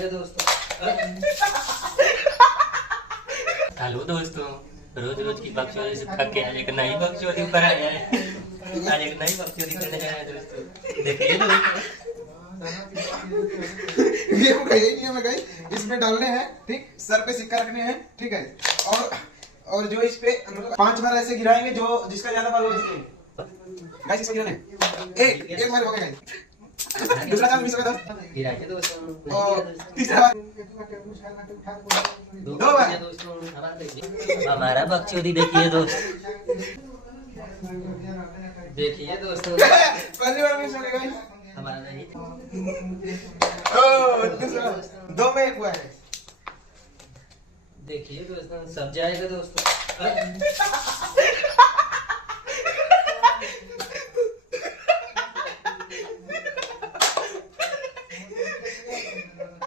Hello दोस्तों, रोज रोज की बकचोदी से थक के आज एक नई बकचोदी पर आया है। आज एक नई बकचोदी करने आया है दोस्तों। देखिए ये वो कहीं नहीं है मैं कहीं इसमें डालने हैं, ठीक, सर पे सिक्का रखने हैं, ठीक है। और जो इस पे 5 बार ऐसे गिराएंगे, जो जिसका ज्यादा बार वो जीतेगा। गाइस इसमें गिराने एक बार हो गया गाइस, दूसरा चांस मिस हो गया था। गिराइए दोस्तों। और तीसरा बार 2 बार दोस्तों हमारा बकचोदी देखिए दोस्त, देखिए दोस्तों पहली बार मिस हो गया गाइस हमारा नहीं। दूसरा 2 में 1 हुआ है। देखिए दोस्तों सब जाएगा दोस्तों।